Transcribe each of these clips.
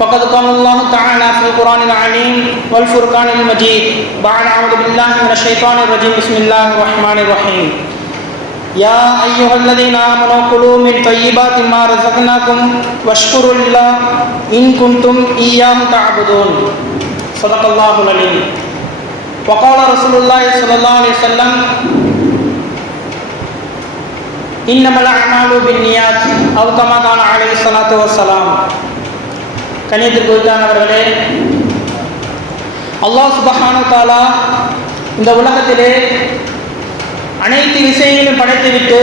فقد قال الله تعالى في القرآن العليم والفرقان المجيد. بعد أعوذ بالله من الشيطان الرجيم. بسم الله الرحمن الرحيم. يا أيها الذين آمنوا كلوا من طيبات ما رزقناكم واشكروا لله إن كنتم إياه تعبدون. صدق الله العليم. وقال رسول الله صلى الله عليه وسلم إنما الأعمال بالنيات أو كما قال عليه الصلاة والسلام. கணியத்திற்கு அவர்களே அல்லாஹ் சுபஹானு தாலா இந்த உலகத்திலே அனைத்து விஷயங்களையும் படைத்துவிட்டு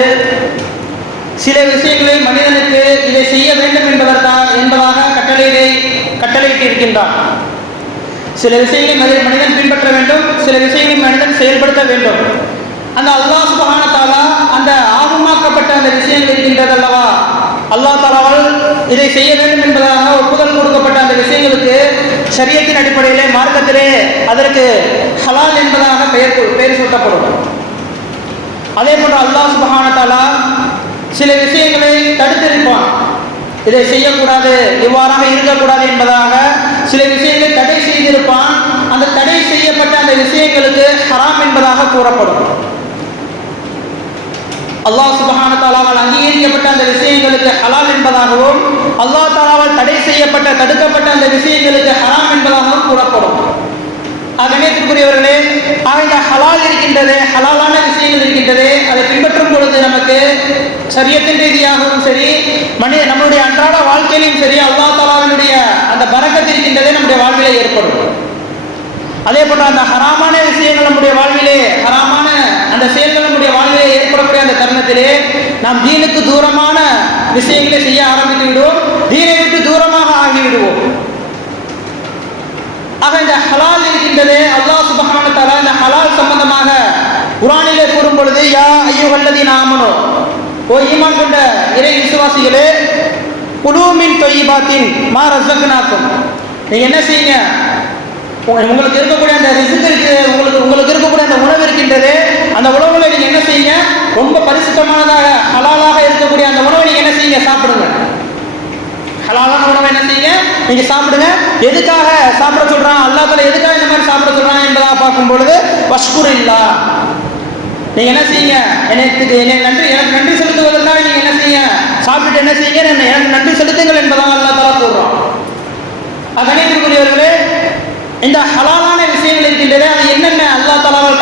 சில விஷயங்களை மனிதனுக்கு இதை செய்ய வேண்டும் என்பதற்காக என்பதாக கட்டளையிலே கட்டளையிட்டு இருக்கின்றான் சில விஷயங்களை மனித மனிதன் பின்பற்ற வேண்டும் சில விஷயங்களை மனிதன் செயல்படுத்த வேண்டும். அந்த அல்லாஹ் சுபஹான தாலா அந்த ஆர்வமாக்கப்பட்ட அந்த விஷயங்கள் இருக்கின்றது அல்லவா அல்லாஹ் தாலாவால் இதை செய்ய வேண்டும் என்பதாக ஒப்புதல் கொடுக்கப்பட்ட அந்த விஷயங்களுக்கு சரியத்தின் அடிப்படையிலே மார்க்கத்திலே அதற்கு ஹலால் என்பதாக பெயர் பெயர் சூட்டப்படும். அதே போன்று அல்லாஹ் சுபஹான தாலா சில விஷயங்களை தடுத்திருப்பான். இதை செய்யக்கூடாது இவ்வாறாக இருக்கக்கூடாது என்பதாக சில விஷயங்களை தடை செய்திருப்பான். அந்த தடை செய்யப்பட்ட அந்த விஷயங்களுக்கு ஹராம் என்பதாக கூறப்படும். அல்லாஹ் சுபஹான தாலாவால் அங்கீகரிக்கப்பட்ட அந்த விஷயங்களுக்கு ஹலால் என்பதாகவும் அல்லாஹ் தாலாவால் தடை செய்யப்பட்ட தடுக்கப்பட்ட அந்த விஷயங்களுக்கு ஹராம் என்பதாகவும் கூறப்படும். கணேத்திற்குரியவர்களே இந்த ஹலால் இருக்கின்றது ஹலாலான விஷயங்கள் இருக்கின்றது அதை பின்பற்றும் பொழுது நமக்கு சரியத்தின் ரீதியாகவும் சரி மனித நம்மளுடைய அன்றாட வாழ்க்கையிலும் சரி அல்லா தாலாவினுடைய அந்த பறக்கத்து இருக்கின்றதே நம்முடைய வாழ்விலே ஏற்படும். அதே போன்ற அந்த ஹராமான விஷயங்கள் நம்முடைய வாழ்விலே ஹராமான அந்த செயல்கள் நம்முடைய வாழ்விலே ஏற்படக்கூடிய அந்த தருணத்திலே நாம் தீனுக்கு தூரமான விஷயங்களை செய்ய ஆரம்பித்து விடுவோம் தீனை விட்டு தூரமாக ஆகிவிடுவோம். ஆக இந்த ஹலால் இருக்கின்றது அல்லாஹ் சுபகான தலா இந்த ஹலால் சம்பந்தமாக குரானிலே கூறும் பொழுது யா ஐயோ அல்லது நாமனோ ஓ ஈமான் கொண்ட இறை விசுவாசிகளே குலூமின் தொய்பாத்தின் மா ரசகுனாக்கும் நீங்க என்ன செய்யுங்க? உங்களுக்கு இருக்கக்கூடிய அந்த ரிசுக்கு இருக்கு உங்களுக்கு உங்களுக்கு இருக்கக்கூடிய அந்த உணவு இருக்கின்றது அந்த உணவுகளை நீங்க என்ன செய்யுங்க? ரொம்ப பரிசுத்தமானதாக ஹலாலாக இருக்கக்கூடிய அந்த உணவை நீங்க என்ன செய்யுங்க? சாப்பிடுங்க. ஹலாலான உணவை என்ன செய்யுங்க? நீங்க சாப்பிடுங்க. எதுக்காக சாப்பிட சொல்றான்? அல்லா எதுக்காக இந்த மாதிரி சாப்பிட சொல்றான் என்பதாக பார்க்கும் பொழுது வஷ்குர் இல்லா நீங்க என்ன செய்யுங்க? எனக்கு என்னை நன்றி எனக்கு நன்றி செலுத்துவதற்காக நீங்க என்ன செய்யுங்க? சாப்பிட்டு என்ன செய்யுங்க? எனக்கு நன்றி செலுத்துங்கள் என்பதாக அல்லா தலா அதனை அதனைக்குரியவர்களே இந்த ஹலாலான விஷயங்கள் இருக்கின்றது அது என்னென்ன? அல்லா தலாவால்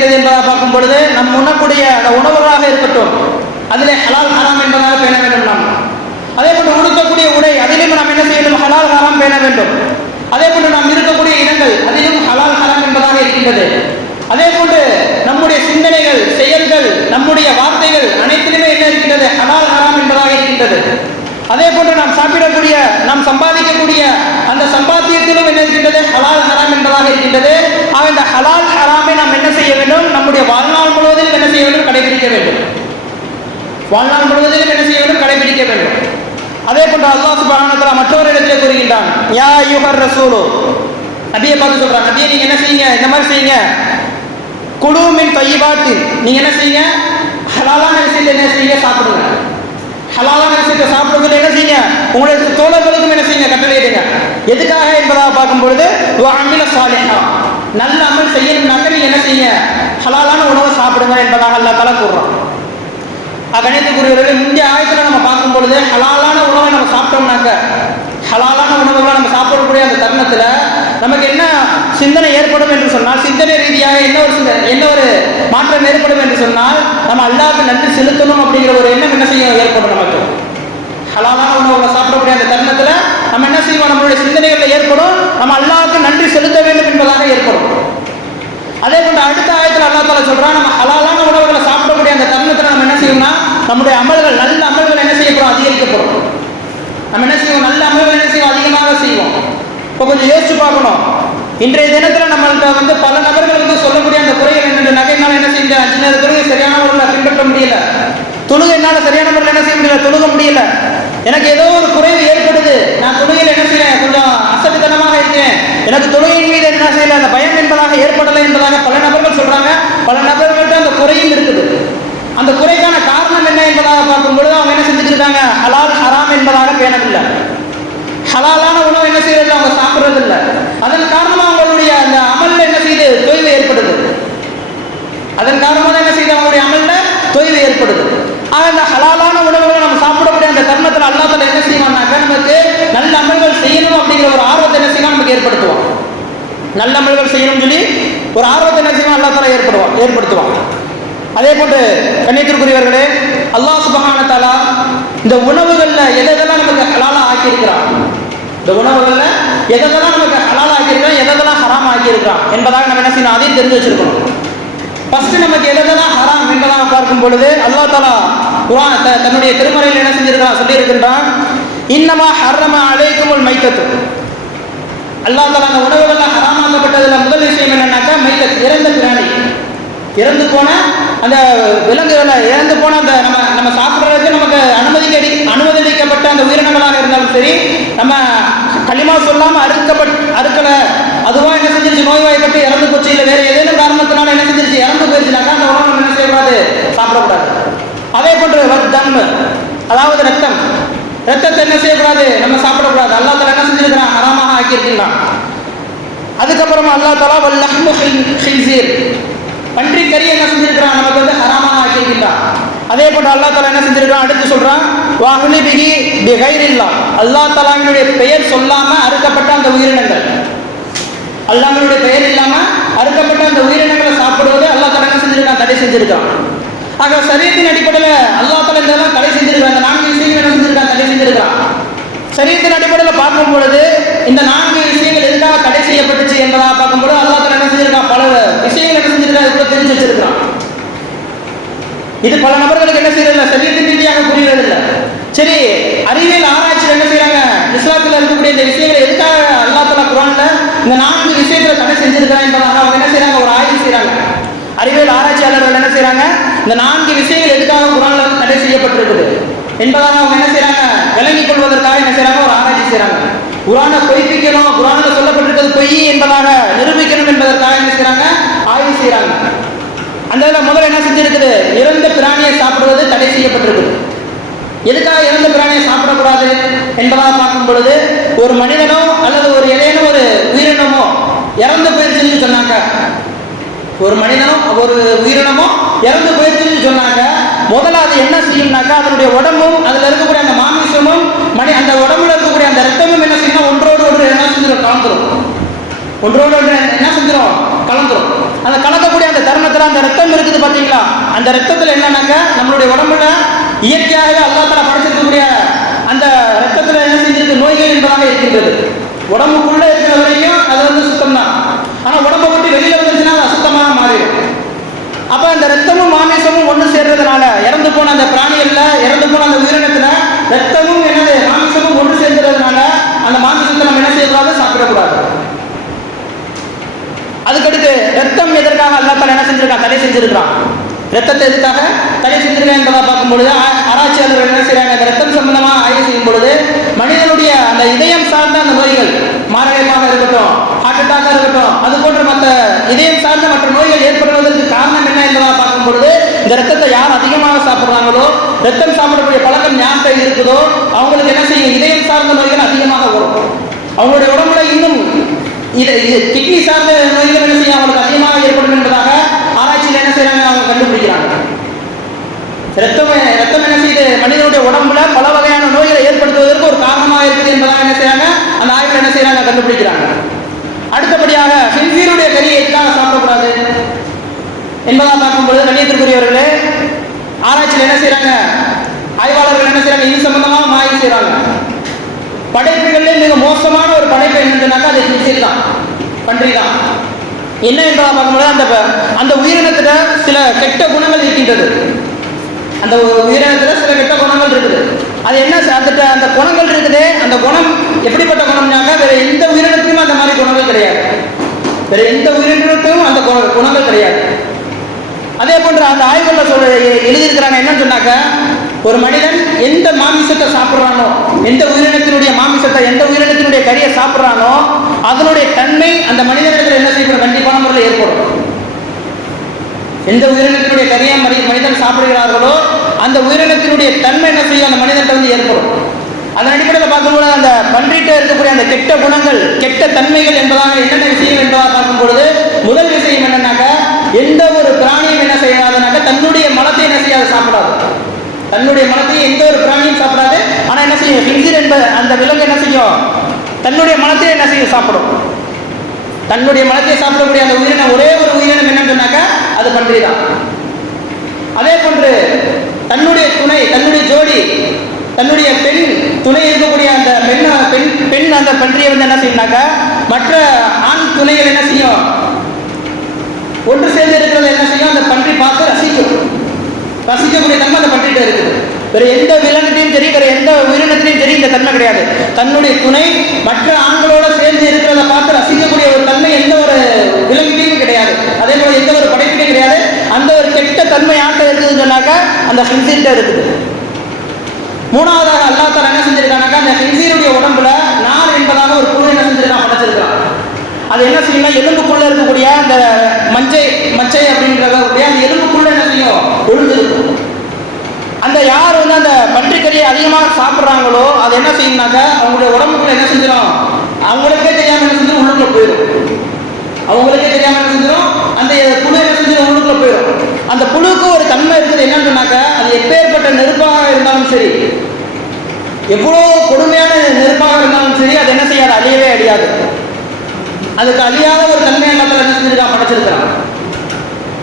இருக்கிறது என்பதாக பார்க்கும் பொழுது நம் உண்ணக்கூடிய அந்த உணவுகளாக இருக்கட்டும் அதிலே ஹலால் ஹராம் என்பதாக பேண வேண்டும் நாம். அதே போன்று உடுக்கக்கூடிய உடை அதிலும் நாம் என்ன செய்ய வேண்டும் ஹலால் ஹராம் பேண வேண்டும். அதே போன்று நாம் இருக்கக்கூடிய இடங்கள் அதிலும் ஹலால் ஹராம் என்பதாக இருக்கின்றது. அதே போன்று நம்முடைய சிந்தனைகள் செயல்கள் நம்முடைய வார்த்தைகள் அனைத்திலுமே என்ன இருக்கின்றது? ஹலால் ஹராம் என்பதாக இருக்கின்றது. அதே போன்று நாம் சாப்பிடக்கூடிய நாம் சம்பாதிக்கக்கூடிய அந்த சம்பாத்தியத்திலும் என்ன இருக்கின்றது? ஹலால் ஹராம் என்பதாக இருக்கின்றது. ஆக இந்த ஹலால் ஹராம் செய்ய வேண்டும் நம்முடைய வாழ்நாள் முழுவதிலும் என்ன செய்ய வேண்டும்? கடைபிடிக்க வேண்டும். வாழ்நாள் முழுவதிலும் என்ன செய்ய வேண்டும்? கடைபிடிக்க வேண்டும். அதே போன்று அல்லாஹ் சுபானத்தில் மற்றொரு இடத்துல கூறுகின்றான். யா யுகர் ரசூலு. நபியை பார்த்து சொல்றான் நபியை நீங்க என்ன செய்யுங்க? இந்த மாதிரி செய்யுங்க. குழுமின் தையிபாத்தில் நீங்க என்ன செய்யுங்க? ஹலாலான விஷயத்தை என்ன செய்யுங்க? சாப்பிடுங்க. ஹலாலான விஷயத்தை சாப்பிடுவதில் என்ன செய்யுங்க? உங்களுடைய தோழர்களுக்கும் என்ன செய்யுங்க? கட்டளையிடுங்க எதுக்காக என்பதாக பார்க்கும் பொழுது அமில சாலிஹா. நல்ல அமல் செய்யணும்னாக்க நீங்க என்ன செய்யுங்க? ஹலாலான உணவை சாப்பிடுங்க என்பதாக அல்லா தலா கூறுறோம் கணிதத்துக்குரியவர்கள் முந்தைய ஆயத்தில் நம்ம பார்க்கும் பொழுது ஹலாலான உணவை நம்ம சாப்பிட்டோம்னாக்க ஹலாலான உணவுகளை நம்ம சாப்பிடக்கூடிய அந்த தருணத்தில் நமக்கு என்ன சிந்தனை ஏற்படும் என்று சொன்னால் சிந்தனை ரீதியாக என்ன ஒரு சிந்தனை என்ன ஒரு மாற்றம் ஏற்படும் என்று சொன்னால் நம்ம அல்லாவுக்கு நன்றி செலுத்தணும் அப்படிங்கிற ஒரு எண்ணம் என்ன செய்யும்? ஏற்படும் நமக்கு. ஹலாலான உணவுகளை சாப்பிடக்கூடிய அந்த தருணத்தில் நம்ம என்ன செய்வோம்? நம்மளுடைய சிந்தனைகளில் ஏற்படும். நம்ம அல்லாவுக்கு நன்றி செலுத்த வேண்டும் என்பதாக ஏற்படும். அதே போன்ற அடுத்த ஆயத்தில் அல்லா தால சொல்றான் நம்ம ஹலாலான உணவுகளை சாப்பிடக்கூடிய அந்த தருணத்தில் நம்ம என்ன செய்யணும்னா நம்முடைய அமல்கள் நல்ல அமல்கள் என்ன செய்யப்படும்? அதிகரிக்கப்படும். நம்ம என்ன செய்வோம்? நல்ல அமல்கள் என்ன செய்வோம்? அதிகமாக செய்வோம். இப்போ கொஞ்சம் யோசிச்சு பார்க்கணும். இன்றைய தினத்தில் நம்மள்கிட்ட வந்து பல நபர்கள் வந்து சொல்லக்கூடிய அந்த குறைகள் என்னென்ன? நகைனால என்ன செய்ய அஞ்சு நேர தொழுகை சரியான முறையில் பின்பற்ற முடியல. தொழுகைனால சரியான முறையில் என்ன செய்ய முடியல? தொழுக முடியல. எனக்கு ஏதோ ஒரு குறைவு ஏற்படுது நான் தொழுகையில் என்ன செய்யறேன்? கொஞ்சம் அசட்டுத்தனமாக இருக்கேன். எனக்கு தொழுகையின் மீது என்ன செய்யல? அந்த பயம் என்பதாக ஏற்படலை என்பதாக பல நபர்கள் சொல்றாங்க. பல நபர்கள்ட்ட அந்த குறையும் இருக்குது. அந்த குறைக்கான காரணம் என்ன என்பதாக பார்க்கும் பொழுது அவங்க என்ன செஞ்சுட்டு ஹலால் ஹராம் என்பதாக பேணவில்லை. ஹலாலான உணவு என்ன செய்யறது அவங்க சாப்பிட்றது இல்லை அதன் காரணமாக அவங்களுடைய அந்த அமல்ல என்ன செய்யுது தொய்வு ஏற்படுது. அதன் காரணமாக என்ன செய்யுது அவங்களுடைய அமல்ல தொய்வு ஏற்படுது. ஆக இந்த ஹலாலான உணவுகளை நம்ம சாப்பிட அந்த தருணத்தில் அல்லாஹ் என்ன செய்வான்னாக்க நமக்கு நல்ல அமல்கள் செய்யணும் அப்படிங்கிற ஒரு ஆர்வத்தை என்ன செய்யணும் நமக்கு ஏற்படுத்துவான். நல்ல அமல்கள் செய்யணும்னு சொல்லி ஒரு ஆர்வத்தை என்ன செய்யணும் அல்லா ஏற்படுவான் ஏற்படுத்துவான். அதே போன்று கண்ணியத்திற்குரியவர்களே அல்லாஹ் சுபஹான தாலா இந்த உணவுகள்ல எதெல்லாம் நமக்கு ஹலாலாக ஆக்கியிருக்கிறான்? இந்த உணவுகளில் எதெல்லாம் நமக்கு ஹலாலாக ஆக்கியிருக்கிறான்? எதெல்லாம் ஹராம் ஆக்கியிருக்கிறான்? என்பதாக நம்ம என்ன செய்யணும்? அதையும் தெரிஞ்சு வச்சிருக்கணும். ஃபர்ஸ்ட் நமக்கு எதெல்லாம் ஹராம் என்றெல்லாம் பார்க்கும் பொழுது அல்லாஹ் தாலா குரான் த- தன்னுடைய திருமறையில் என்ன செஞ்சிருக்கிறான் சொல்லியிருக்கின்றான். இன்னமா ஹர்ரம அலைக்குமுல் மைத்தத்து. அல்லாஹ் தாலா அந்த உணவுகள்லாம் ஹராமாக்கப்பட்டதில் முதல் விஷயம் என்னன்னாக்கா மைத்தத் இறந்த பிராணி. இறந்து போன அந்த விலங்குகளை இறந்து போன அந்த நம்ம நம்ம சாப்பிட்றதுக்கு நமக்கு அனுமதிக்க அனுமதிக்கப்பட்ட அந்த உயிரினங்களாக இருந்தாலும் சரி நம்ம களிமா சொல்லாமல் அறுக்கப்பட் அறுக்கலை அதுவா என்ன செஞ்சிருச்சு? நோய்வாய்ப்பட்டு இறந்து போச்சு. இல்லை வேற ஏதேனும் காரணத்தினால என்ன செஞ்சிருச்சு? இறந்து போயிருச்சுனாக்கா அந்த உணவு நம்ம என்ன செய்யக்கூடாது? சாப்பிடக்கூடாது. அதே போன்று தம். அதாவது ரத்தம். ரத்தத்தை என்ன செய்யக்கூடாது? நம்ம சாப்பிடக்கூடாது. அல்லா தலா என்ன செஞ்சிருக்கிறான்? ஹராமாக ஆக்கியிருக்கிறான் அதுக்கப்புறமா அல்லா தலா வல்லஹ்மு ஹின்சீர் பன்றி கறி என்ன செஞ்சிருக்கிறான்? நமக்கு வந்து ஹராமாக ஆக்கியிருக்கிறான் அதே போன்று அல்லா தலா என்ன செஞ்சிருக்கிறான்? அடுத்து சொல்றான் வாஹுலி பிகி பிகைரில்லா அல்லா தலாவினுடைய பெயர் சொல்லாம அறுக்கப்பட்ட அந்த உயிரினங்கள். அல்லாஹ்வுடைய பெயர் இல்லாம அறுக்கப்பட்ட அந்த உயிரினங்களை சாப்பிடுவது அல்லாஹ் தடங்க செஞ்சிருக்கான்? தடை செஞ்சிருக்கான். ஆக சரீரத்தின் அடிப்படையில் அல்லாஹ் தலை இதெல்லாம் தடை செஞ்சிருக்கான். அந்த நான்கு விஷயங்கள் என்ன செஞ்சிருக்கான்? தடை செஞ்சிருக்கான். சரீரத்தின் அடிப்படையில் பார்க்கும் பொழுது இந்த நான்கு விஷயங்கள் எதுக்காக தடை செய்யப்பட்டுச்சு என்பதாக பார்க்கும்போது அல்லாஹ் தலை என்ன செஞ்சிருக்கான்? பல விஷயங்கள் என்ன செஞ்சிருக்கான்? இப்போ தெரிஞ்சு வச்சிருக்கான் இது பல நபர்களுக்கு என்ன செய்யறதில்ல? சரீரத்தின் ரீதியாக புரியறதில்ல. சரி அறிவியல் ஆராய்ச்சியில் என்ன செய்யறாங்க இஸ்லாத்தில் இருக்கக்கூடிய இந்த விஷயங்களை எதுக்காக அல்லா தலா குரான்ல இந்த நான்கு விஷயத்துல தடை செஞ்சிருக்கிறேன் என்பதாக அவங்க என்ன செய்யறாங்க ஒரு ஆய்வு செய்யறாங்க அறிவியல் ஆராய்ச்சியாளர்கள் என்ன செய்யறாங்க இந்த நான்கு விஷயங்கள் எதுக்காக குரான்ல தடை செய்யப்பட்டிருக்குது என்பதாக அவங்க என்ன செய்யறாங்க விளங்கிக் கொள்வதற்காக என்ன செய்யறாங்க ஒரு ஆராய்ச்சி செய்யறாங்க குரானை பொய்ப்பிக்கணும். குரானில் சொல்லப்பட்டிருக்கிறது பொய் என்பதாக நிரூபிக்கணும் என்பதற்காக என்ன செய்யறாங்க ஆய்வு செய்யறாங்க அந்த இதில் முதல்ல என்ன செஞ்சிருக்குது? இறந்த பிராணியை சாப்பிடுவது தடை செய்யப்பட்டிருக்குது. எதுக்காக இறந்த பிராணியை சாப்பிடக்கூடாது என்பதாக பார்க்கும் பொழுது ஒரு மனிதனோ அல்லது ஒரு ஏதேனும் உயிரினமோ இறந்து போயிருச்சுன்னு சொன்னாங்க. ஒரு மனிதனோ ஒரு உயிரினமோ இறந்து போயிருச்சுன்னு சொன்னாங்க. முதல்ல அது என்ன செய்யும்னாக்கா அதனுடைய உடம்பும் அதில் இருக்கக்கூடிய அந்த மாமிசமும் மணி அந்த உடம்புல இருக்கக்கூடிய அந்த ரத்தமும் என்ன செய்யணும் ஒன்றோடு ஒன்று என்ன செஞ்சிடும் கலந்துரும். ஒன்றோடு ஒன்று என்ன செஞ்சிடும் கலந்துரும். அந்த கலக்கக்கூடிய அந்த தருணத்தில் அந்த ரத்தம் இருக்குது பார்த்தீங்களா அந்த ரத்தத்தில் என்னன்னாக்க நம்மளுடைய உடம்புல இயற்கையாகவே அல்லா தலா படைச்சிருக்கக்கூடிய அந்த ரத்தத்தில் என்ன செஞ்சிருக்கு? நோய்கள் என்பதாக இருக்கின்றது. உடம்புக்குள்ள இருக்கிற வரைக்கும் அது வந்து சுத்தம் தான் ஆனால் உடம்பை விட்டு வெளியில வந்துச்சுன்னா அது அசுத்தமாக மாறிடும். அப்ப அந்த ரத்தமும் மாமிசமும் ஒன்று சேர்றதுனால இறந்து போன அந்த பிராணிகள்ல இறந்து போன அந்த உயிரினத்துல ரத்தமும் என்னது மாமிசமும் ஒன்று சேர்ந்ததுனால அந்த மாமிசத்தை நம்ம என்ன செய்யக்கூடாது? சாப்பிடக்கூடாது. அதுக்கடுத்து ரத்தம் எதற்காக அல்லாத்தால் என்ன செஞ்சிருக்கான்? தடை செஞ்சிருக்கான் ரத்தத்தை எதுக்காக? தடை செஞ்சிருக்கேன் என்பதை பார்க்கும் பொழுது ஆராய்ச்சியாளர்கள் என்ன செய்யறாங்க அந்த ரத்தம் சம்பந்தமாக ஆய்வு செய்யும் பொழுது மனிதனுடைய அந்த இதயம் சார்ந்த அந்த நோய்கள் மாரடைப்பாக இருக்கட்டும் ஹார்ட் அட்டாக்காக இருக்கட்டும் அது போன்ற மற்ற இதயம் சார்ந்த மற்ற நோய்கள் ஏற்படுவதற்கு காரணம் என்ன என்பதாக பார்க்கும் பொழுது இந்த ரத்தத்தை யார் அதிகமாக சாப்பிட்றாங்களோ ரத்தம் சாப்பிடக்கூடிய பழக்கம் யார்கிட்ட இருக்குதோ அவங்களுக்கு என்ன செய்யும்? இதயம் சார்ந்த நோய்கள் அதிகமாக வரும். அவங்களுடைய உடம்புல இன்னும் இது இது கிட்னி சார்ந்த நோய்கள் என்ன செய்யும்? அவங்களுக்கு அதிகமாக ஏற்படும் என்பதாக ஆராய்ச்சியில் என்ன செய்றாங்க அவங்க கண்டுபிடிக்கிறாங்க ரத்தம் ரத்தம் என்ன செய்யுது மனிதனுடைய உடம்புல பல வகையான நோய்களை ஏற்படுத்துவதற்கு ஒரு காரணமாக இருக்குது என்பதாக என்ன செய்யறாங்க அந்த ஆய்வில் என்ன செய்யறாங்க கண்டுபிடிக்கிறாங்க. அடுத்தபடியாக சின்சீருடைய கறியை தான் சாப்பிடக்கூடாது? என்பதாக பார்க்கும்பொழுது கண்ணியத்திற்குரியவர்களே ஆராய்ச்சியில் என்ன செய்யறாங்க ஆய்வாளர்கள் என்ன செய்யறாங்க இது சம்பந்தமாக ஆய்வு செய்யறாங்க படைப்புகளிலே மிக மோசமான ஒரு படைப்பு என்னன்னாக்கா அது சின்சீர் தான். பன்றி தான். என்ன என்பதாக பார்க்கும்போது அந்த அந்த உயிரினத்துல சில கெட்ட குணங்கள் இருக்கின்றது. அந்த உயிரினத்தில் சில கெட்ட குணங்கள் இருக்குது. அது என்ன ச- அந்த அந்த குணங்கள் இருக்குது அந்த குணம் எப்படிப்பட்ட குணம்னாக்கா வேற எந்த உயிரினத்துக்கும் அந்த மாதிரி குணங்கள் கிடையாது. வேற எந்த உயிரினத்துக்கும் அந்த குணங்கள் கிடையாது. அதே போன்று அந்த ஆய்வுகளில் சொல்ல எழுதியிருக்கிறாங்க என்னன்னு சொன்னாக்க ஒரு மனிதன் எந்த மாமிசத்தை சாப்பிட்றானோ எந்த உயிரினத்தினுடைய மாமிசத்தை எந்த உயிரினத்தினுடைய கறியை சாப்பிட்றானோ அதனுடைய தன்மை அந்த மனிதனிடத்தில் என்ன செய்யப்படும்? கண்டிப்பான முறையில் ஏற்படும். எந்த உயிரினத்தினுடைய கரியை மனி மனிதன் சாப்பிடுகிறார்களோ அந்த உயிரினத்தினுடைய தன்மை என்ன செய்யும்? அந்த மனிதன்கிட்ட வந்து ஏற்படும். அதன் அடிப்படையில் பார்க்கும்போது அந்த பன்றிட்ட இருக்கக்கூடிய அந்த கெட்ட குணங்கள் கெட்ட தன்மைகள் என்பதாக என்னென்ன விஷயம் என்பதாக பார்க்கும் பொழுது முதல் விஷயம் என்னன்னாக்க எந்த ஒரு பிராணியும் என்ன செய்யாதுனாக்க தன்னுடைய மலத்தை என்ன செய்யாது? சாப்பிடாது. தன்னுடைய மலத்தை எந்த ஒரு பிராணியும் சாப்பிடாது. ஆனால் என்ன செய்யும்? ஹின்சிர் என்ப அந்த விலங்கு என்ன செய்யும்? தன்னுடைய மனத்தையும் என்ன செய்யும்? சாப்பிடும். தன்னுடைய மலத்தை சாப்பிடக்கூடிய அந்த உயிரினம் ஒரே ஒரு உயிரினம் என்னன்னு சொன்னாக்கா அது பன்றி தான் அதே போன்று தன்னுடைய துணை தன்னுடைய ஜோடி தன்னுடைய பெண் துணை இருக்கக்கூடிய அந்த பெண் பெண் பெண் அந்த பன்றியை வந்து என்ன செய்யணும்னாக்கா மற்ற ஆண் துணைகள் என்ன செய்யும்? ஒன்று சேர்ந்து இருக்கிறத என்ன செய்யும்? அந்த பன்றி பார்த்து ரசிக்கும். ரசிக்கக்கூடிய தன்மை அந்த பன்றிகிட்ட இருக்குது. வேற எந்த விலங்கிட்டையும் சரி வேற எந்த உயிரினத்திலையும் சரி இந்த தன்மை கிடையாது. தன்னுடைய துணை மற்ற ஆண்களோட சேர்ந்து இருக்கிறத பார்த்து ரசி ஒரு தன்மை எந்த ஒரு விலங்கிட்டையும் கிடையாது அதே போல எந்த ஒரு படைப்பிலையும் கிடையாது அந்த ஒரு கெட்ட தன்மை யார்கிட்ட இருக்குதுன்னு சொன்னாக்கா அந்த ஹின்சீர்கிட்ட இருக்குது. மூணாவதாக அல்லாஹ் தாலா என்ன செஞ்சிருக்கானாக்கா அந்த ஹின்சீருடைய உடம்புல நார் என்பதாக ஒரு குழு என்ன செஞ்சிருக்கான் படைச்சிருக்கான் அது என்ன செய்யும்னா எலும்புக்குள்ள இருக்கக்கூடிய அந்த மஞ்சை மச்சை அப்படின்றக்கூடிய அந்த எலும்புக்குள்ள என்ன செய்யும்? ஒழுங்கிருக்கும் அந்த யார் வந்து அந்த பன்றிக்கறியை அதிகமாக சாப்பிட்றாங்களோ அது என்ன செய்யும்னாக்க அவங்களுடைய உடம்புக்குள்ள என்ன செஞ்சிடும் அவங்களுக்கே தெரியாமல் என்ன செஞ்சு உள்ளுக்குள்ள போயிடும் அவங்களுக்கே தெரியாமல் என்ன செஞ்சிடும் அந்த புழு என்ன செஞ்சிடும் உள்ளுக்குள்ள போயிடும். அந்த புழுக்கு ஒரு தன்மை இருக்குது என்னன்னு சொன்னாக்கா அது எப்பேற்பட்ட நெருப்பாக இருந்தாலும் சரி எவ்வளோ கொடுமையான நெருப்பாக இருந்தாலும் சரி அது என்ன செய்யாது அழியவே அழியாது. அதுக்கு அழியாத ஒரு தன்மையை மக்கள் என்ன செஞ்சிருக்கான் படைச்சிருக்கிறான்.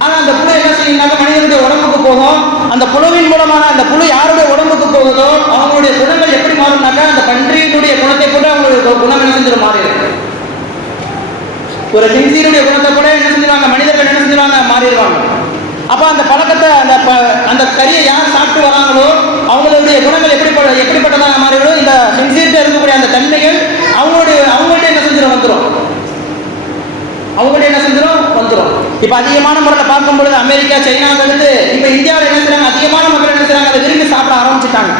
ஆனால் அந்த புழு என்ன செய்யும்னாக்க மனிதனுடைய உடம்புக்கு போகும் அந்த புழுவின் மூலமான அந்த புழு யாருடைய உடம்புக்கு போகுதோ அவங்களுடைய குணங்கள் எப்படி மாறும்னாக்கா அந்த பன்றியினுடைய குணத்தை கூட அவங்களுடைய குணம் என்ன செஞ்சிடும் மாறிடும். ஒரு ஹின்சீருடைய குணத்தை கூட என்ன செஞ்சிருவாங்க மனிதர்கள் என்ன செஞ்சிருவாங்க மாறிடுவாங்க. அப்ப அந்த பழக்கத்தை அந்த அந்த கறியை யார் சாப்பிட்டு வராங்களோ அவங்களுடைய குணங்கள் எப்படிப்பட்ட எப்படிப்பட்டதாக மாறிவிடும் இந்த ஹின்சீர்ட்ட இருக்கக்கூடிய அந்த தன்மைகள் அவங்களுடைய அவங்கள்ட்ட என்ன செஞ்சிடும் வந்துடும் அவங்கள்ட்ட என்ன செஞ்சிடும் வந்துடும் இப்ப அதிகமான முறையில் பார்க்கும் பொழுது அமெரிக்கா சைனால இருந்து இந்தியாவில் என்ன செய்றாங்க? அதிகமான மக்கள் என்ன செய்றாங்க? அதை விரும்பி சாப்பிட ஆரம்பிச்சுட்டாங்க.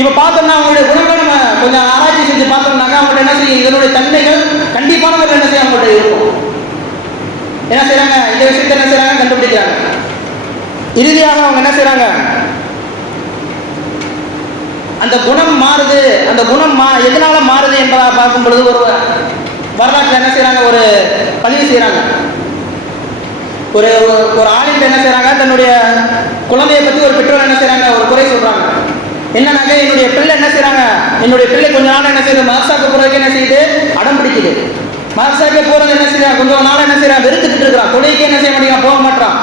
இப்போ பார்த்தோம்னா அவங்களுடைய குணங்களை நம்ம கொஞ்சம் ஆராய்ச்சி செஞ்சு பார்த்தோம்னாக்கா அவங்கள்ட்ட என்ன செய்யும்? இதனுடைய தன்மைகள் கண்டிப்பான முறையில் என்ன செய்ய அவங்கள்ட்ட இருக்கும் செய்யறாங்க இந்த விஷயத்தை என்ன செய்றாங்க? கண்டுபிடிக்கிறாங்க. இறுதியாக அவங்க என்ன செய்யறாங்க அந்த குணம் மாறுது. அந்த குணம் மா எதனால மாறுது என்பதாக பார்க்கும் பொழுது ஒரு வரலாற்றில் என்ன செய்றாங்க? ஒரு பதிவு செய்யறாங்க ஒரு ஒரு ஆளுக்கு என்ன செய்யறாங்க தன்னுடைய குழந்தையை பத்தி ஒரு பெற்றோர் என்ன செய்றாங்க? ஒரு குறை சொல்றாங்க. என்னன்னாக்க என்னுடைய பிள்ளை என்ன செய்றாங்க? என்னுடைய பிள்ளை கொஞ்ச நாள் என்ன செய்யுது மதசாக்க போறதுக்கு என்ன செய்யுது? அடம் பிடிக்குது. மதசாக்க போறது என்ன செய்யறான் கொஞ்சம் நாளாக என்ன செய்யறான் வெறுத்துக்கிட்டு இருக்கிறான். தொழிலுக்கு என்ன செய்ய மாட்டேங்கிறான் போக மாட்டான்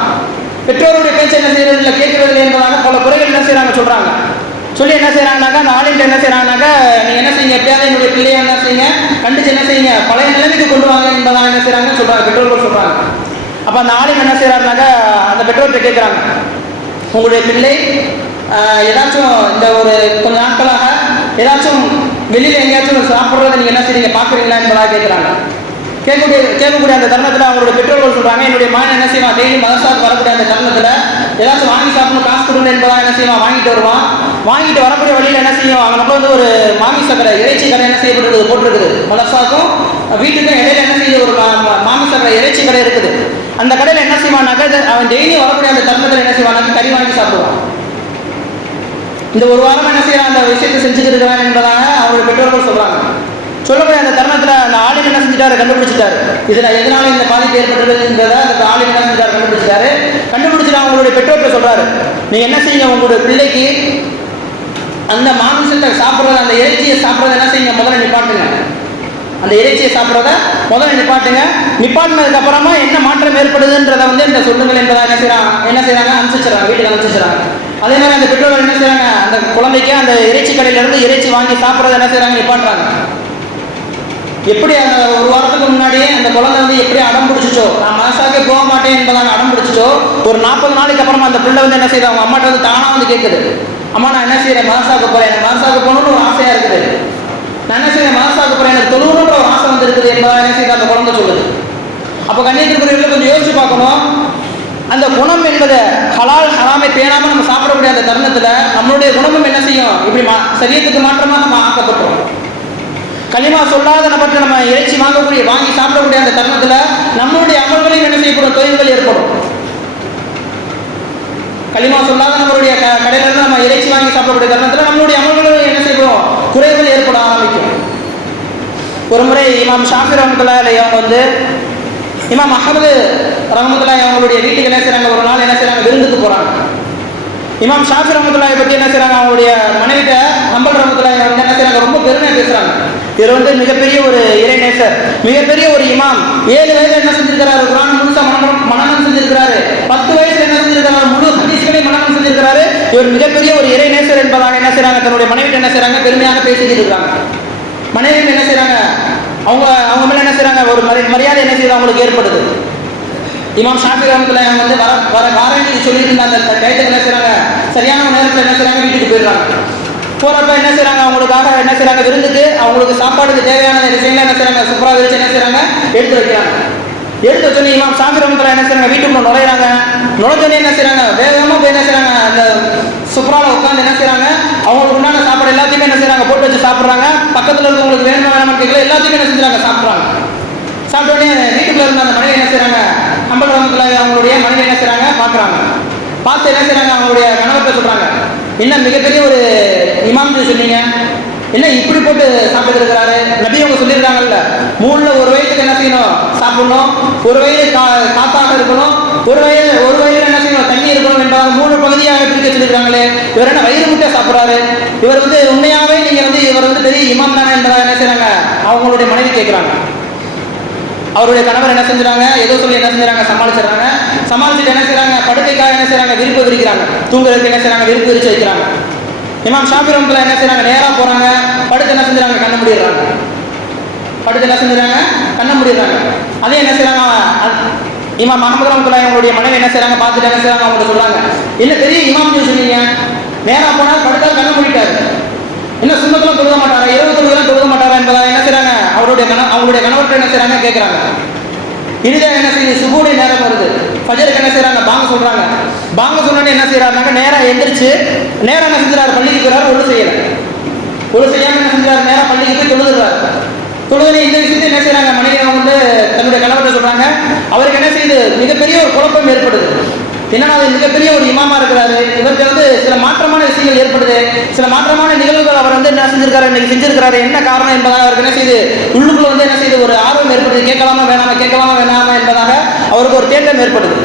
பெற்றோருடைய பேச்சு என்ன செய்யறது இல்லை கேட்கறது இல்லை என்பதாக பல குறைகள் என்ன செய்யறாங்க சொல்றாங்க. சொல்லி என்ன செய்யறாங்கனாக்கா அந்த ஆளுநர் என்ன செய்யறாங்கனாக்கா நீங்க என்ன செய்யுங்க? எப்படியாவது என்னுடைய பிள்ளைய என்ன செய்யுங்க? கண்டிச்சு என்ன செய்யுங்க? பழைய நிலைமைக்கு கொண்டு வாங்க என்பதாக என்ன செய்யறாங்க சொல்றாங்க பெற்றோர்கள் சொல்றாங்க. அப்ப அந்த ஆளும் என்ன செய்யறாருனாக்கா அந்த பெற்றோர்கிட்ட கேட்குறாங்க உங்களுடைய பிள்ளை ஏதாச்சும் இந்த ஒரு கொஞ்ச நாட்களாக ஏதாச்சும் வெளியில எங்கேயாச்சும் சாப்பிட்றத நீங்க என்ன செய்றீங்க? பாக்குறீங்களா என்பதாக கேட்குறாங்க கேட்கக்கூடிய கேட்கக்கூடிய அந்த தருணத்தில் அவங்களோட பெற்றோர்கள் சொல்கிறாங்க என்னுடைய மகன் என்ன செய்வான்? டெய்லி மதசாக்கு வரக்கூடிய அந்த தருணத்தில் ஏதாச்சும் வாங்கி சாப்பிடணும் காசு கொடுங்க என்பதாக என்ன செய்வான்? வாங்கிட்டு வருவான். வாங்கிட்டு வரக்கூடிய வழியில் என்ன செய்யும்? அவங்க வந்து ஒரு மாமிச கடை இறைச்சி கடை என்ன செய்யப்பட்டிருக்குது? போட்டிருக்குது. மதசாக்கும் வீட்டுக்கும் இடையில என்ன செய்யுது? ஒரு மாமிச கடை இறைச்சி கடை இருக்குது. அந்த கடையில் என்ன செய்வானாக்கா அவன் டெய்லி வரக்கூடிய அந்த தருணத்தில் என்ன செய்வானாக்கா கறி வாங்கி சாப்பிடுவான். இந்த ஒரு வாரம் என்ன செய்யறான்? அந்த விஷயத்தை செஞ்சுட்டு இருக்கிறான் என்பதாக அவருடைய பெற்றோர்கள் சொல்றாங்க. சொல்லக்கூடிய அந்த தருணத்தில் அந்த ஆலயம் என்ன செஞ்சிட்டாரு? கண்டுபிடிச்சிட்டாரு. இதில் எதனால இந்த பாதிப்பு ஏற்பட்டதுன்றதை அந்த ஆளுநர் என்ன செஞ்சாரு கண்டுபிடிச்சிட்டாரு. கண்டுபிடிச்சிட்டு அவங்களுடைய பெற்றோர்கிட்ட சொல்றாரு. நீங்கள் என்ன செய்யுங்க உங்களுடைய பிள்ளைக்கு அந்த மாமிசத்தை சாப்பிட்றத அந்த இறைச்சியை சாப்பிட்றத என்ன செய்யுங்க முதல்ல நிப்பாட்டுங்க. அந்த இறைச்சியை சாப்பிட்றத முதல்ல நிப்பாட்டுங்க. நிப்பாட்டினதுக்கு அப்புறமா என்ன மாற்றம் ஏற்படுதுன்றத வந்து இந்த சொல்லுங்கள் என்பதை என்ன செய்கிறாங்க என்ன செய்கிறாங்க அனுப்பிச்சிடுறாங்க வீட்டுக்கு அனுப்பிச்சிடுறாங்க. அதே மாதிரி அந்த பெற்றோர்கள் என்ன செய்யறாங்க அந்த குழந்தைக்கு அந்த இறைச்சி கடையில இருந்து இறைச்சி வாங்கி சாப்பிட்றத என்ன செய்யறாங்க நிப்பாட்டுறாங்க. எப்படி அந்த ஒரு வாரத்துக்கு முன்னாடியே அந்த குழந்தை வந்து எப்படி அடம் பிடிச்சிச்சோ? நான் மனசாக்கே போக மாட்டேன் என்பதாக அடம் பிடிச்சிச்சோ? ஒரு நாற்பது நாளைக்கு அப்புறமா அந்த பிள்ளை வந்து என்ன செய்யுது? அவங்க அம்மாட்ட வந்து தானா வந்து கேட்குது அம்மா நான் என்ன செய்யறேன்? மனசாக்க போறேன். எனக்கு மனசாக்க போகணும்னு ஒரு ஆசையா இருக்குது. நான் என்ன செய்யறேன்? மனசாக்க போறேன். எனக்கு தொழுவணுன்ற ஒரு ஆசை வந்து இருக்குது என்பதாக என்ன செய்யுது? அந்த குழந்தை சொல்லுது. அப்போ கன்னியாகுமரியில் கொஞ்சம் யோசிச்சு பார்க்கணும். அந்த குணம் என்பதை ஹலால் ஹராமை பேணாமல் நம்ம சாப்பிடக்கூடிய அந்த தருணத்துல நம்மளுடைய குணமும் என்ன செய்யும்? இப்படி மா சரியத்துக்கு மாற்றமா நம்ம ஆக்கப்பட்டோம் களிமா சொல்லாத நபர்கிட்ட நம்ம இறைச்சி வாங்கக்கூடிய வாங்கி சாப்பிடக்கூடிய அந்த தருணத்துல நம்மளுடைய அமல்களையும் என்ன செய்யப்படும் தொழில்கள் ஏற்படும். களிமா சொல்லாத நம்மளுடைய க கடையில இருந்து நம்ம இறைச்சி வாங்கி சாப்பிடக்கூடிய தருணத்துல நம்மளுடைய அமல்களும் என்ன செய்வோம் குறைகள் ஏற்பட ஆரம்பிக்கும். ஒரு முறை இமாம் ஷாஃபி ரஹமத்துல்லா அவங்க வந்து இமாம் அகமது ரஹமத்துல்லா அவங்களுடைய வீட்டுக்கு என்ன செய்கிறாங்க ஒரு நாள் என்ன செய்கிறாங்க விருந்துக்கு போறாங்க. இமாம் ஷாஃபி ரமத்துல்லாயை பற்றி என்ன செய்கிறாங்க அவங்களுடைய மனைவிட்ட ஹம்பல் ரஹமத்துல்லாஹி வந்து என்ன செய்கிறாங்க ரொம்ப பெருமையாக பேசுகிறாங்க இவர் வந்து மிகப்பெரிய ஒரு இறைநேசர் மிகப்பெரிய ஒரு இமாம். ஏழு வயசில் என்ன செஞ்சிருக்கிறாரு? குரான் முழுசா மனம் மனநம் செஞ்சிருக்கிறாரு. பத்து வயசுல என்ன செஞ்சிருக்கிறாரு? முழு ஹதீஸ்களை மனநம் செஞ்சிருக்கிறாரு. இவர் மிகப்பெரிய ஒரு இறைநேசர் என்பதாக என்ன செய்கிறாங்க தன்னுடைய மனைவிட்ட என்ன செய்கிறாங்க பெருமையாக பேசிக்கிட்டு இருக்காங்க. மனைவி என்ன செய்கிறாங்க அவங்க அவங்க மேலே என்ன செய்கிறாங்க ஒரு மரியாதை என்ன செய்யுது அவங்களுக்கு ஏற்படுது? இமாம் ஷாஃபி ரஹமத்துல வந்து வர வர வாரண்டி சொல்லிட்டு இருந்த அந்த டயத்துக்கு என்ன செய்யறாங்க சரியான நேரத்தில் என்ன செய்யறாங்க வீட்டுக்கு போயிடுறாங்க போறப்ப என்ன செய்யறாங்க அவங்களுக்காக என்ன செய்யறாங்க விருந்துக்கு அவங்களுக்கு சாப்பாடுக்கு தேவையான விஷயங்கள் என்ன செய்யறாங்க சூப்பராக விரிச்சு என்ன செய்யறாங்க எடுத்து வைக்கிறாங்க எடுத்து வச்சோன்னே இமாம் ஷாஃபி ரஹமத்துல என்ன செய்யறாங்க வீட்டுக்குள்ள நுழையிறாங்க நுழைஞ்சோன்னே என்ன செய்யறாங்க வேகமாக போய் என்ன செய்யறாங்க அந்த சுப்ரால உட்காந்து என்ன செய்யறாங்க அவங்களுக்கு உண்டான சாப்பாடு எல்லாத்தையுமே என்ன செய்யறாங்க போட்டு வச்சு சாப்பிடுறாங்க பக்கத்துல இருக்கவங்களுக்கு வேணுமா வேணாமா கேட்கல எல்லாத்தையுமே என்ன செஞ்சுறாங்க சாப்பிடுறாங்க சாப்பிட்ட உடனே வீட்டுக்குள்ள இருந்த அந்த மனைவி என்ன செய்றாங்க அம்பல் ரஹமத்துல அவங்களுடைய மனைவி என்ன செய்றாங்க பார்க்குறாங்க. பார்த்து என்ன செய்யறாங்க அவங்களுடைய கணவர்கிட்ட சொல்றாங்க. என்ன மிகப்பெரிய ஒரு இமாம் சொன்னீங்க? என்ன இப்படி போட்டு சாப்பிட்டு இருக்கிறாரு? நபி அவங்க சொல்லியிருக்காங்கல்ல மூணுல ஒரு வயதுக்கு என்ன செய்யணும்? சாப்பிடணும். ஒரு வயது கா காத்தாக இருக்கணும். ஒரு வயது ஒரு வயதுல என்ன செய்யணும்? தண்ணி இருக்கணும் என்பதாக மூணு பகுதியாக பிரிக்க சொல்லியிருக்காங்களே இவர் என்ன வயிறு முட்டை சாப்பிட்றாரு? இவர் வந்து உண்மையாவே நீங்க வந்து இவர் வந்து பெரிய இமாம் தானே என்பதாக என்ன செய்யறாங்க அவங்களுடைய மனைவி கேட்குறாங்க. அவருடைய கணவர் என்ன செஞ்சுறாங்க? ஏதோ சொல்லி என்ன செஞ்சுறாங்க? சமாளிச்சிடறாங்க. சமாளிச்சுட்டு என்ன செய்றாங்க? படுக்கைக்காக என்ன செய்றாங்க? விருப்பு விரிக்கிறாங்க. தூங்குறதுக்கு என்ன செய்றாங்க? விருப்பு விரிச்சு வைக்கிறாங்க. இமாம் ஷாஃபி ரம்ல என்ன செய்றாங்க? நேரா போறாங்க. படுத்து என்ன செஞ்சுறாங்க? கண்ண முடிடுறாங்க. படுத்து என்ன செஞ்சுறாங்க? கண்ண முடிடுறாங்க. அதே என்ன செய்றாங்க? அ- இமாம் அஹமது ரஹ்மத்துல்லாஹி அவங்களுடைய மனைவி என்ன செய்றாங்க? பார்த்துட்டு என்ன செய்றாங்க? அவங்க சொல்றாங்க. என்ன பெரிய இமாம் சொல்லி சொன்னீங்க. நேரா போனா படுத்தா கண்ண மூடிட்டாரு. என்ன சுண்ணத்தெல்லாம் தொழுக மாட்டாரா? இரவு தொழுகெல்லாம் தொழுக மாட்டாரா என்பதா என்ன அவருடைய கண அவங்களுடைய கணவர்கிட்ட என்ன செய்றாங்க? கேட்குறாங்க இனிதா என்ன செய்யுது? சுபூடைய நேரம் வருது. ஃபஜருக்கு என்ன செய்யறாங்க பாங்க சொல்றாங்க. பாங்க சொன்னோடனே என்ன செய்யறாங்க நேரா எந்திரிச்சு நேரம் என்ன செஞ்சுறாரு பள்ளிக்கு போறாரு ஒழு செய்யல. ஒழு செய்யாம என்ன செஞ்சாரு நேரா பள்ளிக்கு போய் தொழுதுறாரு தொழுதலை இந்த விஷயத்தை என்ன செய்யறாங்க மனைவி அவங்க வந்து தன்னுடைய கணவர்கிட்ட சொல்றாங்க. அவருக்கு என்ன செய்யுது? மிகப்பெரிய ஒரு குழப்பம் ஏற்படுது. என்னன்னா அது மிகப்பெரிய ஒரு இமாமா இருக்கிறாரு. இவருக்கு வந்து சில மாற்றமான விஷயங்கள் ஏற்படுது. சில மாற்றமான நிகழ்வுகள் அவர் வந்து என்ன செஞ்சிருக்காரு இன்னைக்கு செஞ்சிருக்காரு என்ன காரணம் என்பதாக அவருக்கு என்ன செய்து உள்ளுக்குள்ள வந்து என்ன செய்து ஒரு ஆர்வம் ஏற்படுது. கேட்கலாமா வேணாமா கேட்கலாமா வேணாமா என்பதாக அவருக்கு ஒரு தேட்டம் ஏற்படுது.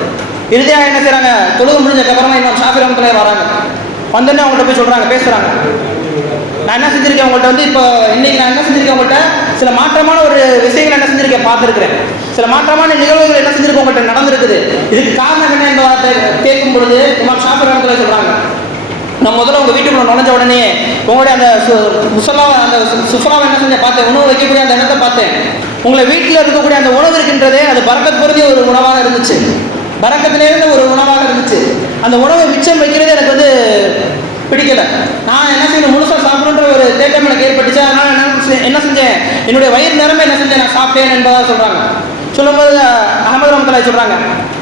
இறுதியாக என்ன செய்யறாங்க தொழுகு முடிஞ்சதுக்கு அப்புறமா இன்னும் ஷாஃபி ரஹமத்துல்லாஹி வராங்க. வந்தோடனே அவங்கள்ட்ட போய் சொல்றாங்க பேசுறாங்க. நான் என்ன செஞ்சிருக்கேன் உங்கள்கிட்ட வந்து இப்போ இன்னைக்கு நான் என்ன செஞ்சிருக்கேன் உங்கள்கிட்ட சில மாற்றமான ஒரு விஷயங்கள் என்ன செஞ்சிருக்கேன் பார்த்துருக்கிறேன். சில மாற்றமான நிகழ்வுகள் என்ன செஞ்சிருக்கேன் உங்கள்கிட்ட நடந்திருக்குது. இதுக்கு காரணம் என்ன என்ற வார்த்தை கேட்கும் பொழுது இமாம் ஷாஃபி இடத்துல சொல்கிறாங்க நான் முதல்ல உங்கள் வீட்டுக்குள்ள நுழைஞ்ச உடனே உங்களுடைய அந்த சு- அந்த சுசலாவை என்ன செஞ்சேன் பார்த்தேன். உணவு வைக்கக்கூடிய அந்த இடத்தை பார்த்தேன். உங்களை வீட்டில் இருக்கக்கூடிய அந்த உணவு இருக்கின்றதே அது பறக்கத் பொருந்திய ஒரு உணவாக இருந்துச்சு. பறக்கத்திலேருந்து ஒரு உணவாக இருந்துச்சு. அந்த உணவை மிச்சம் வைக்கிறது எனக்கு வந்து பிடிக்கல. நான் என்ன செய்யணும் முழுசாக சாப்பிடணுன்ற ஒரு தேட்டம் எனக்கு ஏற்பட்டுச்சு. அதனால என்ன செஞ்சேன்- என்ன செஞ்சேன்? என்னுடைய வயிறு நிரம்ப என்ன செஞ்சேன்? நான் சாப்பிட்டேன் என்பதாக சொல்கிறாங்க சொல்லும்போது அகமது ரமத்தலாய் சொல்கிறாங்க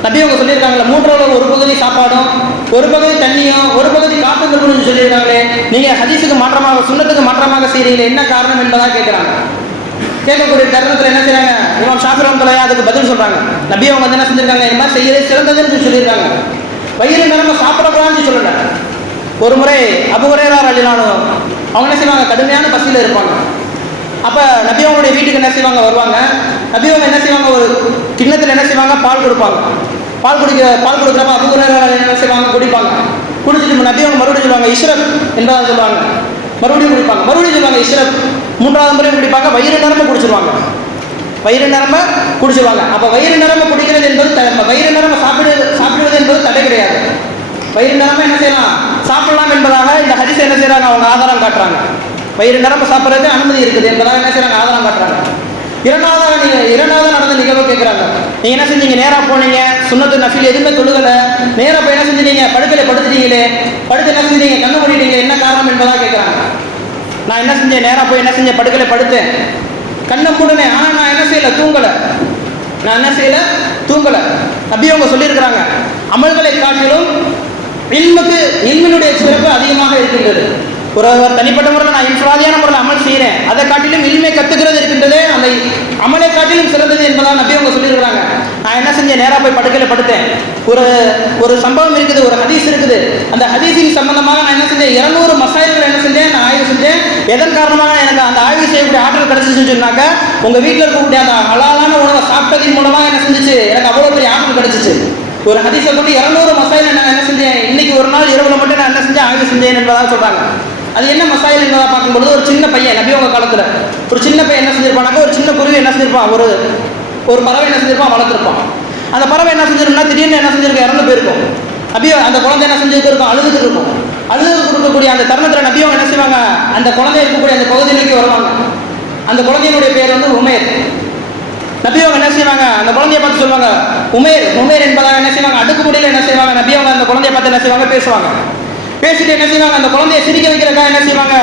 நபி அவங்க சொல்லியிருக்காங்கல்ல மூன்றாவது ஒரு பகுதி சாப்பாடும் ஒரு பகுதி தண்ணியும் ஒரு பகுதி காத்தும் இருக்கணும்னு சொல்லியிருக்காங்களே நீங்கள் ஹதீஸுக்கு மாற்றமாக சுண்ணத்துக்கு மாற்றமாக செய்கிறீங்களே என்ன காரணம் என்பதாக கேட்குறாங்க கேட்கக்கூடிய தருணத்தில் என்ன செய்கிறாங்க இவன் ஷாஃபி ரஹ்மத்துல்லாஹி அதுக்கு பதில் சொல்கிறாங்க நபி அவங்க வந்து என்ன செஞ்சிருக்காங்க? இந்த மாதிரி செய்யறது சிறந்ததுன்னு சொல்லியிருக்காங்க. வயிறு நிரம்ப சாப்பிடக்கூடாதுன்னு சொல்லலை ஒரு முறை அபுகுரேரா அலிலானோ அவங்க என்ன செய்வாங்க? கடுமையான பசியில் இருப்பாங்க. அப்போ நபி அவங்களுடைய வீட்டுக்கு என்ன செய்வாங்க? வருவாங்க. நபி அவங்க என்ன செய்வாங்க? ஒரு கிண்ணத்தில் என்ன செய்வாங்க? பால் கொடுப்பாங்க. பால் குடிக்க பால் கொடுக்குறப்ப அபுகுரேரா என்ன செய்வாங்க? குடிப்பாங்க. குடிச்சிட்டு நபி அவங்க மறுபடியும் சொல்லுவாங்க இஷ்ரப் என்பதாக சொல்லுவாங்க. மறுபடியும் குடிப்பாங்க. மறுபடியும் சொல்லுவாங்க இஷ்ரப். மூன்றாவது முறை குடிப்பாங்க? வயிறு நிரம்ப குடிச்சிருவாங்க. வயிறு நிரம்ப குடிச்சிருவாங்க. அப்போ வயிறு நிரம்ப குடிக்கிறது என்பது வயிறு நிரம்ப சாப்பிடுவது சாப்பிடுவது என்பது தடை கிடையாது. வயிறு நிரம்ப என்ன செய்யலாம்? சாப்பிடலாம் என்பதாக இந்த ஹரிசை என்ன செய்கிறாங்க அவங்க ஆதாரம் காட்டுறாங்க. வயிறு நிரம்ப சாப்பிட்றது அனுமதி இருக்குது என்பதாக என்ன செய்கிறாங்க ஆதாரம் காட்டுறாங்க. இரண்டாவதாக நீங்க இரண்டாவது நடந்த நிகழ்வு கேட்குறாங்க நீங்க என்ன செஞ்சீங்க? நேரா போனீங்க. சுண்ணத்து நஃபில் எதுவுமே தொழுகல. நேரா போய் என்ன செஞ்சீங்க படுக்கலை படுத்துட்டீங்களே. படுத்து என்ன செஞ்சீங்க? கண்ணு மூடிட்டீங்க என்ன காரணம் என்பதாக கேட்குறாங்க நான் என்ன செஞ்சேன்? நேரா போய் என்ன செஞ்சேன்? படுக்கலை படுத்தேன். கண்ணை மூடுனேன். ஆனா நான் என்ன செய்யல? தூங்கலை. நான் என்ன செய்யல? தூங்கலை. நபி அவங்க சொல்லியிருக்கிறாங்க. அமல்களை காட்டிலும் இல்முக்கு இல்மினுடைய சிறப்பு அதிகமாக இருக்கின்றது. ஒரு தனிப்பட்ட முறையில் நான் இன்ஃபிராதியான முறையில் அமல் செய்கிறேன் அதை காட்டிலும் இல்மை கத்துக்கிறது இருக்கின்றது. அந்த அமலை காட்டிலும் சிறந்தது என்பதால் நம்பி அவங்க சொல்லியிருக்கிறாங்க. நான் என்ன செஞ்சேன்? நேராக போய் படுக்கையில் படுத்தேன். ஒரு ஒரு சம்பவம் இருக்குது ஒரு ஹதீஸ் இருக்குது. அந்த ஹதீஸின் சம்பந்தமாக நான் என்ன செஞ்சேன்? இரநூறு மசாயல்கள் என்ன செஞ்சேன்? நான் ஆய்வு செஞ்சேன். எதன் காரணமாக எனக்கு அந்த ஆய்வு செய்யக்கூடிய ஆற்றல் கிடைச்சிச்சுன்னு சொன்னாக்க உங்கள் வீட்டில் இருக்கக்கூடிய அந்த ஹலாலான உணவை சாப்பிட்டதின் மூலமாக என்ன செஞ்சுச்சு? எனக்கு அவ்வளோ பெரிய ஆற்றல் கிடைச்சிச்சு. ஒரு ஹதீஸை கொண்டு இரநூறு மசாயில் நான் என்ன செஞ்சேன்? இன்னைக்கு ஒரு நாள் இரவுல மட்டும் நான் என்ன செஞ்சேன்? ஆய்வு செஞ்சேன் என்பதாக சொல்றாங்க. அது என்ன மசாயில் என்பதாக பார்க்கும்பொழுது ஒரு சின்ன பையன் நபியோக காலத்தில் ஒரு சின்ன பையன் என்ன செஞ்சிருப்பானாக்க ஒரு சின்ன குருவி என்ன செஞ்சிருப்பான்? ஒரு ஒரு பறவை என்ன செஞ்சிருப்பான்? வளர்த்துருப்பான். அந்த பறவை என்ன செஞ்சிருக்குன்னா திடீர்னு என்ன செஞ்சிருக்கும்? இறந்து போயிருக்கும். அப்படியே அந்த குழந்தை என்ன செஞ்சுட்டு இருக்கும். அழுதுட்டு இருக்கும். அழுதுட்டு இருக்கக்கூடிய அந்த தருணத்தில் நபியவங்க என்ன செய்வாங்க? அந்த குழந்தை இருக்கக்கூடிய அந்த பகுதியிலேக்கு வருவாங்க. அந்த குழந்தையினுடைய பேர் வந்து உமேர் நபியவங்க செய்வாங்க அந்த குழந்தைய பார்த்து சொல்லுவாங்க உமேர் உமேர் என்பதாக என்ன செய்வாங்க அடுக்குமுடியில் என்ன செய்வாங்க நபி அவங்க அந்த குழந்தைய பார்த்து என்ன செய்வாங்க பேசுவாங்க. பேசிட்டு என்ன செய்வாங்க அந்த குழந்தைய சிரிக்க வைக்கிறதுக்காக என்ன செய்வாங்க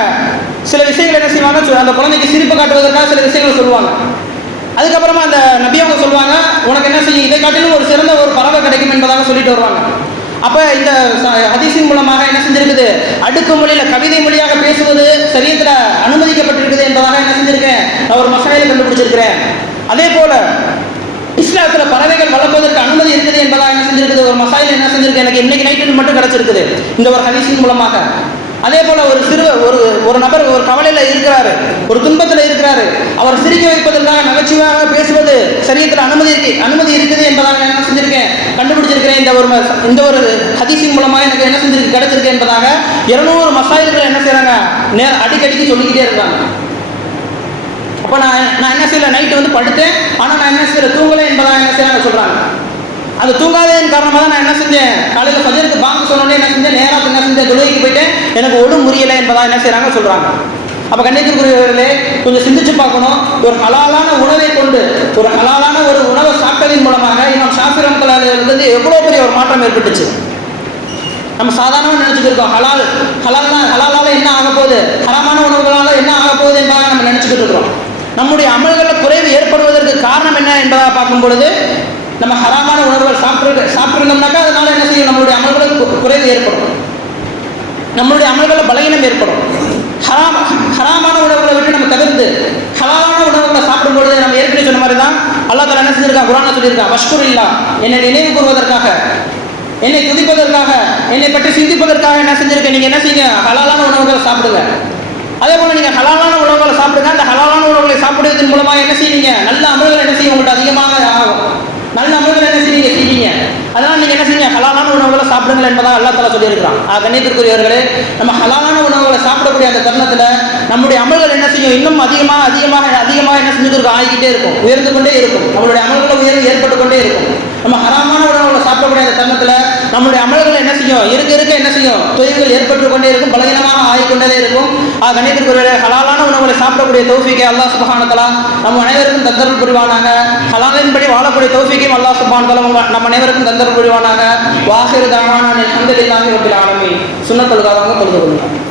சில விஷயங்கள் என்ன செய்வாங்க அந்த குழந்தைக்கு சிரிப்பு காட்டுவதற்காக சில விஷயங்களை சொல்லுவாங்க. அதுக்கப்புறமா அந்த நபி அவங்க சொல்லுவாங்க உனக்கு என்ன செய்யும் இதை காட்டிலும் ஒரு சிறந்த ஒரு பறவை கிடைக்கும் என்பதாக சொல்லிட்டு வருவாங்க. அப்ப இந்த ச- ஹதீஸின் மூலமாக என்ன செஞ்சிருக்குது அடுக்கு மொழியில கவிதை மொழியாக பேசுவது சரியத்துல அனுமதிக்கப்பட்டிருக்குது என்பதாக என்ன செஞ்சிருக்கேன் நான் ஒரு மசாலையில் கண்டுபிடிச்சிருக்கிறேன். அதே போல இஸ்லாத்துல பறவைகள் வளர்ப்பதற்கு அனுமதி இருக்குது என்பதாக என்ன செஞ்சிருக்குது? ஒரு மசாயில் என்ன செஞ்சிருக்கு? எனக்கு இன்னைக்கு நைட்டு மட்டும் கிடைச்சிருக்குது. இந்த ஒரு ஹரிசின் மூலமாக. அதே போல ஒரு சிறு ஒரு ஒரு நபர் ஒரு கவலையில இருக்கிறாரு. ஒரு துன்பத்துல இருக்கிறாரு. அவர் சிரிக்க வைப்பதற்காக நகைச்சுவையாக பேசுவது சரியத்துல அனுமதி இருக்கு அனுமதி இருக்குது என்பதாக நான் என்ன செஞ்சிருக்கேன்? கண்டுபிடிச்சிருக்கிறேன். இந்த ஒரு ம- இந்த ஒரு ஹதீஸின் மூலமாக எனக்கு என்ன செஞ்சிருக்கு கிடைச்சிருக்கு என்பதாக இருநூறு மசாயில்கள் என்ன செய்யறாங்க நேர அடிக்கடிக்கு சொல்லிக்கிட்டே இருக்காங்க. அப்போ நான் நான் என்ன செய்யல? நைட்டு வந்து படுத்தேன். ஆனால் நான் என்ன செய்யல? தூங்கலை என்பதாக என்ன செய்யறாங்க சொல்கிறாங்க அது தூங்காதேன் காரணமாக தான் நான் என்ன செஞ்சேன்? காலையில் ஃபஜருக்கு பாங்க சொன்னோடனே என்ன செஞ்சேன்? நேராக என்ன செஞ்சேன்? தொழுகைக்கு போயிட்டேன். எனக்கு ஒடும் முடியலை என்பதாக என்ன செய்கிறாங்க சொல்கிறாங்க அப்போ கண்ணியத்திற்குரியவர்களே கொஞ்சம் சிந்திச்சு பார்க்கணும். ஒரு ஹலாலான உணவை கொண்டு ஒரு ஹலாலான ஒரு உணவை சாப்பிட்டதின் மூலமாக இன்னும் ஷாஃபி கலாலிருந்து எவ்வளோ பெரிய ஒரு மாற்றம் ஏற்பட்டுச்சு. நம்ம சாதாரணமாக நினச்சிட்டு இருக்கோம் ஹலால் ஹலால் ஹலாலால் என்ன ஆக போகுது ஹராமான உணவுகளால என்ன ஆக போகுது என்பதாக நம்ம நினச்சிக்கிட்டு இருக்கிறோம். நம்முடைய அமல்களில் குறைவு ஏற்படுவதற்கு காரணம் என்ன என்பதாக பார்க்கும் பொழுது நம்ம ஹராமான உணவுகள் சாப்பிட்டு சாப்பிட்டுருந்தோம்னாக்கா அதனால என்ன செய்யும்? நம்மளுடைய அமல்களுக்கு குறைவு ஏற்படும். நம்மளுடைய அமல்களில் பலகீனம் ஏற்படும். ஹராம் ஹராமான உணவுகளை விட்டு நம்ம தவிர்த்து ஹலாலான உணவுகளை சாப்பிடும் பொழுது நம்ம ஏற்கனவே சொன்ன மாதிரி தான் அல்லா தஆலா என்ன செஞ்சிருக்கான் குரான சொல்லியிருக்கான் வஷ்குர் இல்லா என்னை நினைவு கூறுவதற்காக என்னை துதிப்பதற்காக என்னை பற்றி சிந்திப்பதற்காக என்ன செஞ்சிருக்கேன்? நீங்கள் என்ன செய்யுங்க? ஹலாலான உணவுகளை சாப்பிடுங்க. அதே போல நீங்க ஹலாலான உணவுகளை சாப்பிடுங்க. அந்த ஹலாலான உணவுகளை சாப்பிடுவதன் மூலமாக என்ன செய்வீங்க? நல்ல அமல்கள் என்ன செய்யும்? உங்கள்கிட்ட அதிகமாக ஆகும். நல்ல அமல்கள் என்ன செய்வீங்க? செய்வீங்க. அதனால நீங்க என்ன செய்யுங்க ஹலாலான உணவுகளை சாப்பிடுங்கள் என்பதாக அல்லா தலா சொல்லியிருக்கிறான். ஆ கண்ணியத்திற்குரியவர்களே நம்ம ஹலாலான உணவுகளை சாப்பிடக்கூடிய அந்த தருணத்துல நம்முடைய அமல்கள் என்ன செய்யும்? இன்னும் அதிகமாக அதிகமாக அதிகமாக என்ன செஞ்சுட்டு இருக்கும்? ஆகிக்கிட்டே இருக்கும். உயர்ந்து கொண்டே இருக்கும். நம்மளுடைய அமல்களை கொண்டே இருக்கும். நம்ம ஹராமான உணவுகளை சாப்பிடக்கூடிய அந்த தருணத்துல நம்மளுடைய அமல்கள் என்ன செய்யும்? இருக்க இருக்க என்ன செய்யும்? தொய்வுகள் ஏற்பட்டு கொண்டே இருக்கும் பலகீனமாக ஆகிக்கொண்டே இருக்கும். ஆ கண்ணியத்திற்குரிய ஹலாலான உணவுகளை சாப்பிடக்கூடிய தௌஃபிக்கை அல்லாஹ் சுபஹானதலா நம்ம அனைவருக்கும் தந்தரல் புரிவானாக. ஹலாலின்படி வாழக்கூடிய தௌஃபிக்கையும் அல்லாஹ் சுபஹானதலா நம்ம அனைவருக்கும் தந்தரல் புரிவானாக. வாசிறு தாமான அல்ஹம்துலில்லாஹி இல்லாமல் ஆலமீன். சுன்னத் தொழுகாதவங்க தொழுது கொள்ளுங்க